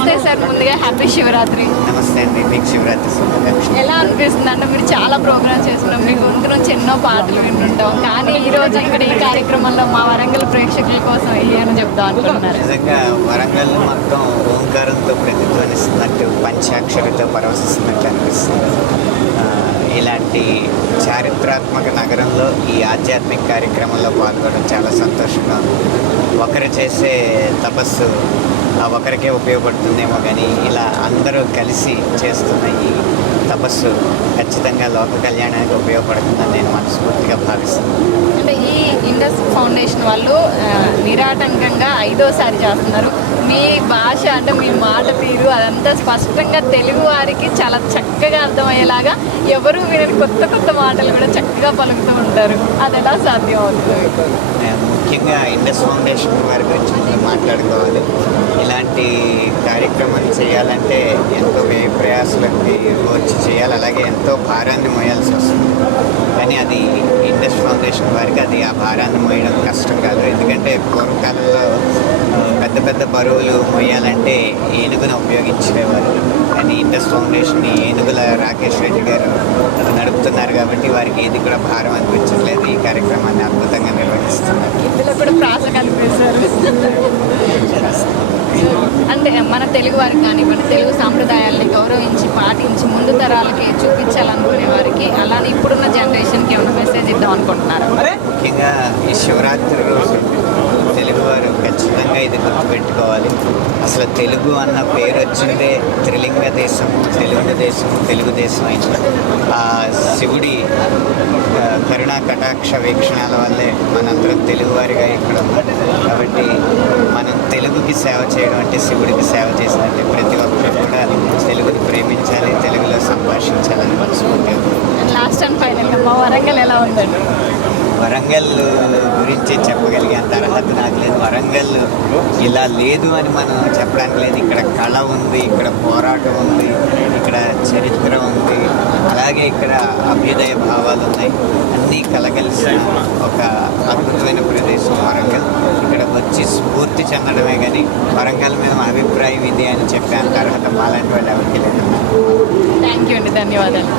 ముందుగా హ్యాపీ శివరాత్రి. నమస్తే అండి మీకు శివరాత్రి ఎలా అనిపిస్తుంది అంటే మీరు చాలా ప్రోగ్రామ్స్ చేస్తున్నాం మీ గొంతు నుంచి ఎన్నో పాటలు వింటుంటాం. కానీ ఈ రోజు ఇక్కడ ఈ కార్యక్రమంలో మా వరంగల్ ప్రేక్షకుల కోసం ఏమని చెప్తాం అనుకుంటున్నారు. నిజంగా వరంగల్ మొత్తం ఓంకారంతో ప్రతిధ్వనిస్తున్నట్టు పంచాక్షరితో పరవశిస్తున్నట్టు ఇలాంటి చారిత్రాత్మక నగరంలో ఈ ఆధ్యాత్మిక కార్యక్రమంలో పాల్గొనడం చాలా సంతోషంగా ఒకరు చేసే తపస్సు ఒకరికే ఉపయోగపడుతుందేమో కానీ ఇలా అందరూ కలిసి చేస్తున్న ఈ తపస్సు ఖచ్చితంగా లోక కళ్యాణానికి ఉపయోగపడుతుందని నేను మనస్ఫూర్తిగా భావిస్తున్నాను. అంటే ఈ ఇండస్ట్రీ ఫౌండేషన్ వాళ్ళు నిరాటంకంగా ఐదోసారి చేస్తున్నారు. మీ భాష అంటే మీ మాట తీరు అదంతా స్పష్టంగా తెలుగు వారికి చాలా చక్కగా అర్థమయ్యేలాగా ఎవరు వినని కొత్త కొత్త మాటలు కూడా చక్కగా పలుకుతూ ఉంటారు. అది ఎలా సాధ్యం అవుతుంది ముఖ్యంగా ఇండస్ ఫౌండేషన్ వారి గురించి మాట్లాడుకోవాలి. ఇలాంటి కార్యక్రమం చేయాలంటే ఎంతో వ్యయ ప్రయాసాలకి వచ్చి చేయాలి. అలాగే ఎంతో భారాన్ని మోయాల్సి వస్తుంది. కానీ అది ఇండస్ ఫౌండేషన్ వారికి అది ఆ భారాన్ని మోయడం కష్టం కాదు. ఎందుకంటే పూర్వకాలంలో పెద్ద పెద్ద బరువులు మోయాలంటే ఏనుగును ఉపయోగించేవారు. కానీ ఇండస్ ఫౌండేషన్ ఏనుగుల రాకేష్ రెడ్డి గారు నడుపుతున్నారు కాబట్టి వారికి ఏది కూడా భారం అనిపించట్లేదు. ఈ కార్యక్రమాన్ని అద్భుతంగా నిర్వహిస్తున్నారు. ఇందులో కూడా ప్రాస కనిపిస్తారు తెలుగు వారికి కానివ్వండి తెలుగు సాంప్రదాయాల్ని గౌరవించి పాటించి ముందు తరాలకి చూపించాలనుకునే వారికి అలానే ఇప్పుడున్న జనరేషన్కి ఏమైనా మెసేజ్ ఇద్దాం అనుకుంటున్నారు? ముఖ్యంగా ఈ శివరాత్రి రోజు తెలుగువారు ఖచ్చితంగా ఇది గుర్తుపెట్టుకోవాలి. అసలు తెలుగు అన్న పేరు వచ్చిందే త్రిలింగ దేశం తెలుగు దేశం తెలుగుదేశం అయింది ఆ శివుడి కరుణా కటాక్ష వీక్షణాల వల్లే మనందరం తెలుగువారిగా ఇక్కడ కాబట్టి మనం తెలుగుకి సేవ చేయడం అంటే శివుడికి సేవ చేసినట్టే ప్రతి ఒక్కరు కూడా తెలుగుని ప్రేమించాలి తెలుగులో సంభాషించాలని మనస్ఫూర్తిగా లాస్ట్ అండ్ మా వరంగల్ ఎలా ఉందండి? వరంగల్ గురించి చెప్పగలిగేంత అర్హత నాకు లేదు వరంగల్. ఇలా లేదు అని మనం చెప్పడానికి లేదు. ఇక్కడ కళ ఉంది ఇక్కడ పోరాటం ఉంది ఇక్కడ చరిత్ర ఉంది. అలాగే ఇక్కడ అభ్యుదయ భావాలు ఉన్నాయి. అన్నీ కలగలిసిన ఒక అద్భుతమైన ప్రదేశం వరంగల్. ఇక్కడ వచ్చి స్ఫూర్తి చెందడమే కానీ వరంగల్ మీద మా అభిప్రాయం ఇది అని చెప్పేంత అర్హత మాలాంటి వాళ్ళు ఎవరికి లేదు థ్యాంక్ యూ అండి ధన్యవాదాలు.